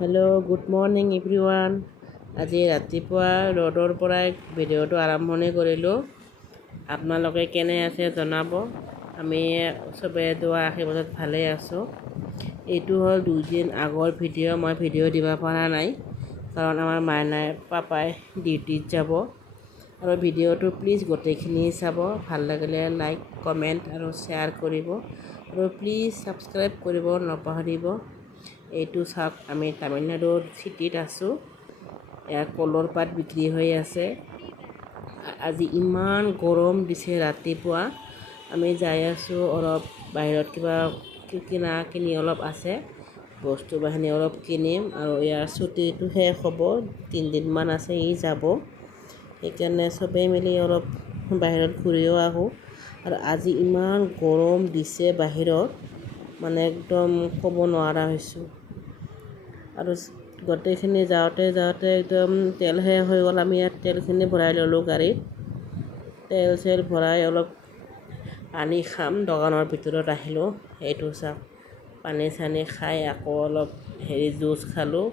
Hello' good morning everyone. আজি ৰাতিপুৱা ৰ'দৰ পৰাই ভিডিঅ'টো আৰম্ভণি কৰিলোঁ। আপোনালোকে কেনে আছে জনাব। আমি চবে দুৱাৰ আশীৰ্বাদত ভালেই আছোঁ। এইটো হ'ল 2 দিন আগৰ মই ভিডিঅ' দিব পৰা নাই, কাৰণ আমাৰ পাপাই ডিউটিত যাব। আৰু ভিডিঅ'টো প্লিজ গোটেইখিনি চাব। ভাল লাগিলে লাইক কমেণ্ট আৰু শ্বেয়াৰ কৰিব, আৰু প্লিজ ছাবস্ক্ৰাইব কৰিব নাপাহৰিব। এইটো চাওক, আমি তামিলনাডুৰ চিটিত আছোঁ। ইয়াত কলৰ পাত বিক্ৰী হৈ আছে। আজি ইমান গৰম দিছে। ৰাতিপুৱা আমি যাই আছোঁ, অলপ বাহিৰত কিবা কিনি অলপ আছে, বস্তু বাহিনী অলপ কিনিম। আৰু ইয়াৰ ছুটীটো শেষ হ'ব, 3 দিনমান আছে, যাব। সেইকাৰণে চবেই মিলি অলপ বাহিৰত ঘূৰিও আহোঁ। আৰু আজি ইমান গৰম দিছে বাহিৰত, মানে একদম ক'ব নোৱাৰা হৈছোঁ। আৰু গোটেইখিনি যাওঁতে একদম তেল শেষ হৈ গ'ল। আমি ইয়াত তেলখিনি ভৰাই ল'লোঁ গাড়ীত। তেল ভৰাই অলপ পানী খাম, দোকানৰ ভিতৰত আহিলোঁ। এইটো চাওক, পানী চানী খাই আকৌ অলপ জুচ খালোঁ।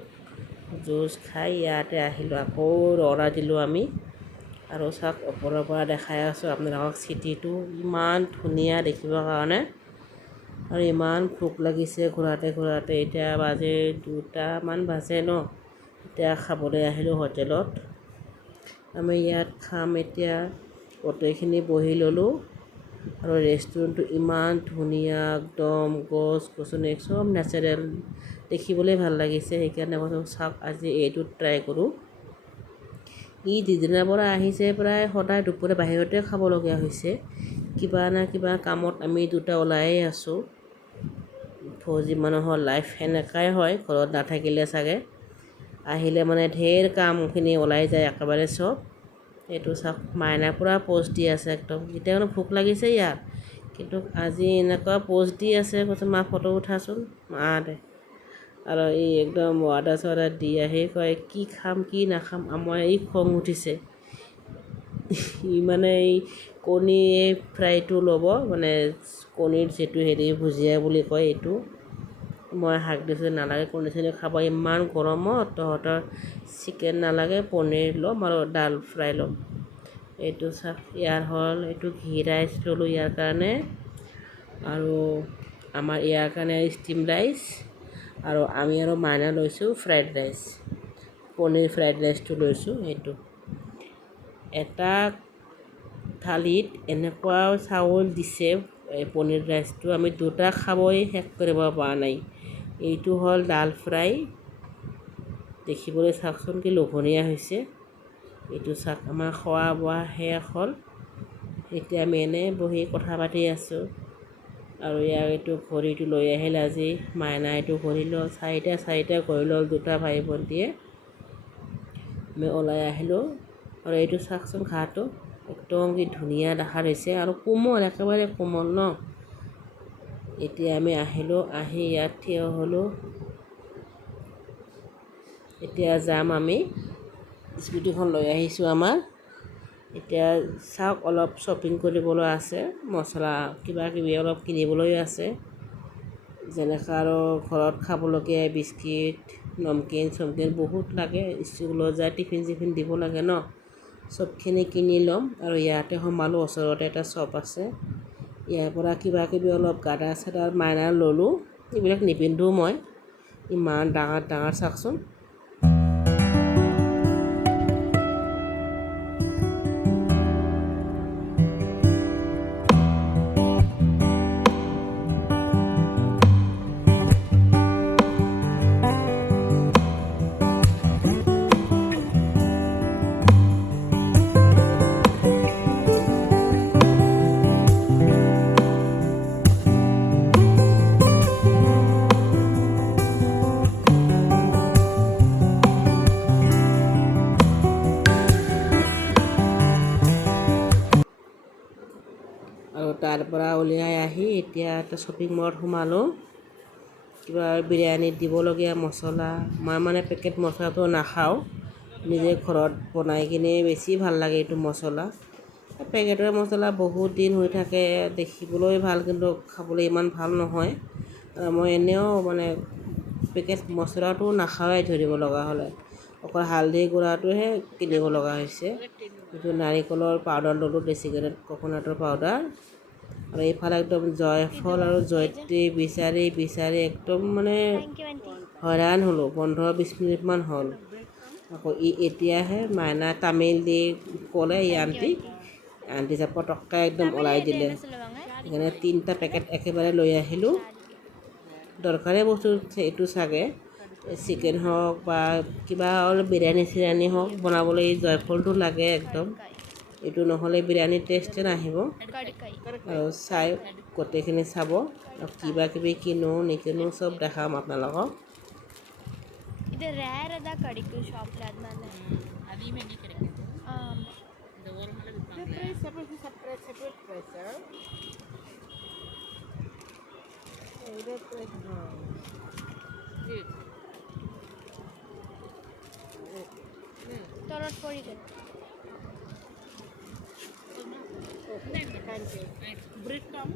জুচ খাই ইয়াতে আহিলোঁ, আকৌ ৰওনা দিলোঁ আমি। আৰু চাওক, ওপৰৰ পৰা দেখাই আছোঁ আপোনালোকক চিটিটো ইমান ধুনীয়া দেখিবৰ কাৰণে। আৰু ইমান ভোক লাগিছে ঘূৰাতে। এতিয়া বাজে 2টামান বাজে ন। এতিয়া খাবলৈ আহিলোঁ হোটেলত। আমি ইয়াত খাম এতিয়া। গোটেইখিনি বহি ল'লোঁ। আৰু ৰেষ্টুৰেণ্টটো ইমান ধুনীয়া, একদম গছ-গছনি চব নেচাৰেল, দেখিবলৈ ভাল লাগিছে। সেইকাৰণে কৈছোঁ চাওক, আজি এইটো ট্ৰাই কৰোঁ। যিদিনাৰ পৰা আহিছে প্ৰায় সদায় দুপৰীয়া বাহিৰতে খাবলগীয়া হৈছে। কিবা না কিবা কামত আমি দুটা ওলায়ে আছোঁ। ফৌজি মানুহৰ লাইফ সেনেকাই হয়, ঘৰত নাথাকিলে চাগে। আহিলে মানে ঢেৰ কামখিনি ওলাই যায় একেবাৰে চব। এইটো চাওক, মাইনা পূৰা প'ষ্ট দি আছে একদম। এতিয়া মানে ভোক লাগিছে ইয়াৰ, কিন্তু আজি এনেকুৱা প'ষ্ট দি আছে। কৈছে মা ফটো উঠাচোন, মা দে। আৰু এই একদম ৱাৰ্ডাৰ দি আহি কয় কি খাম কি নাখাম। আমাৰ এই খং উঠিছে। মানে এই কণী ফ্ৰাইটো ল'ব, মানে কণীৰ যিটো ভুজিয়া বুলি কয় এইটো। মই হাক দিছোঁ নালাগে, কণী চণী খাব ইমান গৰমত। তহঁতৰ চিকেন নালাগে, পনীৰ ল'ম আৰু ডাল ফ্ৰাই ল'ম। এইটো চাওক, ইয়াৰ হ'ল এইটো ঘি ৰাইচ ল'লোঁ ইয়াৰ কাৰণে। আৰু আমাৰ ইয়াৰ কাৰণে ষ্টিম ৰাইচ। আৰু আমি আৰু মাইনা লৈছোঁ ফ্ৰাইড ৰাইচ, পনীৰ ফ্ৰাইড ৰাইচটো লৈছোঁ। এইটো এটা থালিত এনেকুৱা চাউল দিছে, পনীৰ ৰাইচটো আমি দুটা খাবই শেষ কৰিব পৰা নাই। এইটো হ'ল ডাল ফ্ৰাই, দেখিবলৈ চাওকচোন কি লোভনীয় হৈছে। এইটো চাওক, আমাৰ খোৱা বোৱা শেষ হ'ল। এতিয়া আমি এনেই বহি কথা পাতি আছোঁ। আৰু ইয়াৰ এইটো ঘড়ীটো লৈ আহিল আজি মাইনা। এইটো ঘড়ী ল'ল, চাৰিটা ঘড়ী ল'ল, দুটা ভাই ভণ্টীয়ে। আমি ওলাই আহিলোঁ। আৰু এইটো চাওকচোন, ঘাঁহটো একদম কি ধুনীয়া দেখা হৈছে, আৰু কোমল, একেবাৰে কোমল ন। এতিয়া আমি আহিলোঁ, আহি ইয়াত থিয় হ'লোঁ। এতিয়া যাম আমি, স্কুটিখন লৈ আহিছোঁ আমাৰ। এতিয়া চাওক, অলপ শ্বপিং কৰিবলৈ আছে, মছলা কিবা কিবি অলপ কিনিবলৈ আছে। যেনেকৈ আৰু ঘৰত খাবলগীয়া বিস্কিট, নমকিন চমকিন বহুত লাগে। স্কুলত যায় টিফিন চিফিন দিব লাগে ন। চবখিনি কিনি ল'ম। আৰু ইয়াতে সোমালোঁ, ওচৰতে এটা শ্বপ আছে। ইয়াৰ পৰা কিবা কিবি অলপ গাদা চাদা মাইনাৰ ল'লোঁ। এইবিলাক নিপিন্ধোঁ মই, ইমান ডাঙৰ চাওকচোন। আৰু তাৰ পৰা উলিয়াই আহি এতিয়া এটা শ্বপিং মলত সোমালোঁ। কিবা বিৰিয়ানীত দিবলগীয়া মছলা, মই মানে পেকেট মছলাটো নাখাওঁ, নিজে ঘৰত বনাই কিনে বেছি ভাল লাগে। এইটো মছলা, পেকেটৰ মছলা বহুত দিন হৈ থাকে, দেখিবলৈ ভাল কিন্তু খাবলৈ ইমান ভাল নহয়। আৰু মই এনেও মানে পেকেট মছলাটো নাখাওয়াই ধৰিব লগা হ'লে, অকল হালধি গুড়াটোহে কিনিব লগা হৈছে। এইটো নাৰিকলৰ পাউডাৰ ল'লোঁ, ডেচিকেটেড কক'নাটৰ পাউডাৰ। আৰু এইফালে একদম জয়ফল আৰু জয়ত্ৰী বিচাৰি একদম মানে হয়ৰাণ হ'লোঁ। 15-20 মিনিটমান হ'ল। আকৌ এতিয়াহে মাইনা তামিল দি ক'লে, এই আণ্টি যে পটককৈ একদম ওলাই দিলে। সেইকাৰণে 3টা পেকেট একেবাৰে লৈ আহিলোঁ। দৰকাৰী বস্তু এইটো চাগে, চিকেন হওক বা কিবা অলপ বিৰিয়ানী হওক বনাবলৈ এই জয়ফলটো লাগে একদম। এইটো নহ'লে বিৰিয়ানীৰ টেষ্টে নাহিব। আৰু চাই গোটেইখিনি চাব, আৰু কিবা কিবি কিনো নিকিনো চব দেখাম আপোনালোকক। இது ரேரா தான் கிடைக்கும் ஷாப்ல, அதனால அதிகமாக எங்கே கிடைக்கும்? ஆமா. இந்த ஓரமெல்லாம் விற்பாங்களே. Separate price sir. இதே ப்ரைஸ் তলত পৰি গ'ল। Thank U. ব্ৰেড কাম।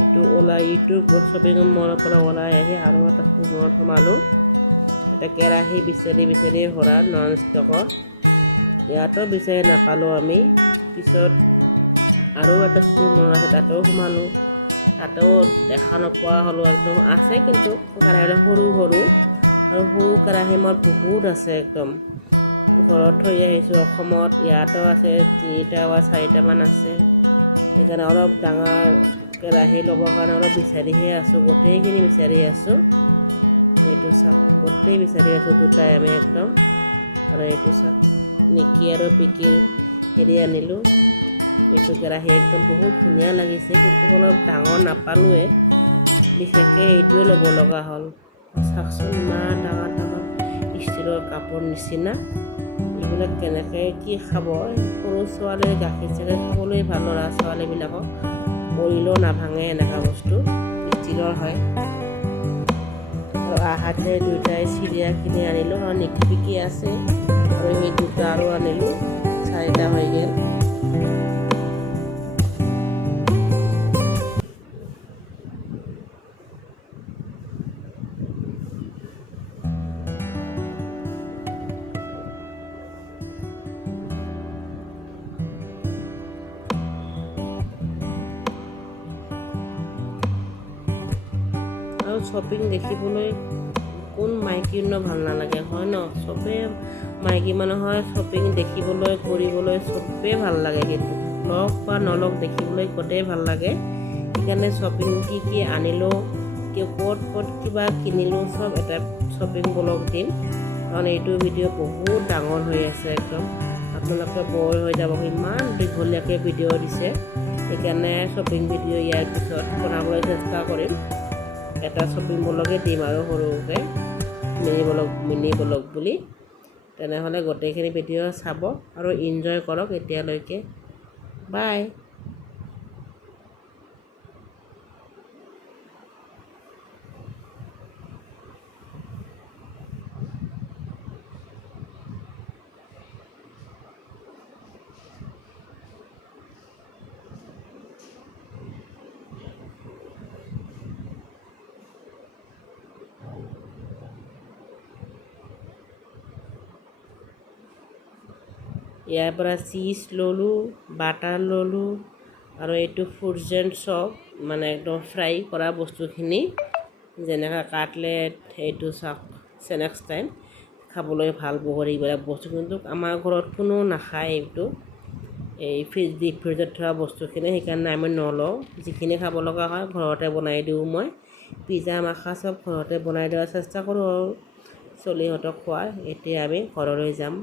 এইটো ওলাই ইউটিউব শ্বপিং মলৰ পৰা ওলাই আহি আৰু এটা মলত সোমালোঁ। এটা কেৰাহী বিচাৰি ভৰা নন ষ্টকৰ। ইয়াতো বিচাৰি নাপালোঁ আমি। পিছত আৰু এটা শ্বপিং মল আছে, তাতেও সোমালোঁ। তাতেও দেখা নোপোৱা হ'লোঁ একদম। আছে কিন্তু কেৰাহীবিলাক সৰু আৰু সৰু কেৰাহী মোৰ বহুত আছে একদম। ঘৰত থৈ আহিছোঁ অসমত। ইয়াতো আছে 3টা বা 4টামান আছে। সেইকাৰণে অলপ ডাঙৰ কেৰাহী ল'বৰ কাৰণে অলপ বিচাৰিহে আছোঁ। গোটেইখিনি বিচাৰি আছোঁ। এইটো চাওক, গোটেই বিচাৰি আছোঁ 2টা আমি একদম। আৰু এইটো চাওক, নিকি আৰু পিকিৰ হেৰি আনিলোঁ। এইটো কেৰাহী একদম বহুত ধুনীয়া লাগিছে, কিন্তু অলপ ডাঙৰ নাপালোঁৱে। বিশেষকৈ এইটোৱে ল'ব লগা হ'ল। চাওকচোন, ইমান ডাঙৰ ষ্টীলৰ কাপৰ নিচিনা। বস্তুবিলাক কেনেকৈ কি খাব। সৰু ছোৱালীৰ গাখীৰ চাখীৰ খাবলৈ ভাল, ল'ৰা ছোৱালীবিলাকক পৰিলেও নাভাঙে এনেকুৱা বস্তু, ষ্টীলৰ হয়। আৰু আহাতে দুয়োটাই চিৰিয়া কিনি আনিলোঁ আৰু নিকিপিকি আছে, আৰু সেই দুটা আৰু আনিলোঁ, 4টা হৈ গ'ল। আৰু শ্বপিং দেখিবলৈ কোন মাইকীনো ভাল নালাগে হয় ন। চবেই মাইকী মানুহৰ শ্বপিং দেখিবলৈ কৰিবলৈ চবেই ভাল লাগে, কিন্তু লগ বা নলগ দেখিবলৈ গোটেই ভাল লাগে। সেইকাৰণে শ্বপিং কি আনিলোঁ, ক'ত কিবা কিনিলোঁ, চব এটা শ্বপিং ব্লগ দিম। কাৰণ এইটো ভিডিঅ' বহুত ডাঙৰ হৈ আছে, একদম আপোনালোকে বৰ হৈ যাব, ইমান দীঘলীয়াকৈ ভিডিঅ' দিছে। সেইকাৰণে শ্বপিং ভিডিঅ' ইয়াৰ পিছত বনাবলৈ চেষ্টা কৰিম। এটা শ্বপিং ব্লগে দিম আৰু সৰুকৈ মিনি ব্লগ বুলি। তেনেহ'লে গোটেইখিনি ভিডিঅ' চাব আৰু এনজয় কৰক এতিয়ালৈকে। বাই। ইয়াৰ পৰা চীজ ল'লোঁ, বাটাৰ ল'লোঁ, আৰু এইটো ফ্ৰোজেন চপ, মানে একদম ফ্ৰাই কৰা বস্তুখিনি, যেনেকৈ কাটলেট, এইটো চাওক স্নেক্স টাইম খাবলৈ ভাল বহুত এইবিলাক বস্তু, কিন্তু আমাৰ ঘৰত কোনো নাখায় এইটো, এই ডিপ ফ্ৰিজত থোৱা বস্তুখিনি। সেইকাৰণে আমি নলওঁ, যিখিনি খাব লগা হয় ঘৰতে বনাই দিওঁ মই। পিজ্জা মাখা চব ঘৰতে বনাই দিয়াৰ চেষ্টা কৰোঁ আৰু চলিহঁতক খোৱাৰ। এতিয়া আমি ঘৰলৈ যাম।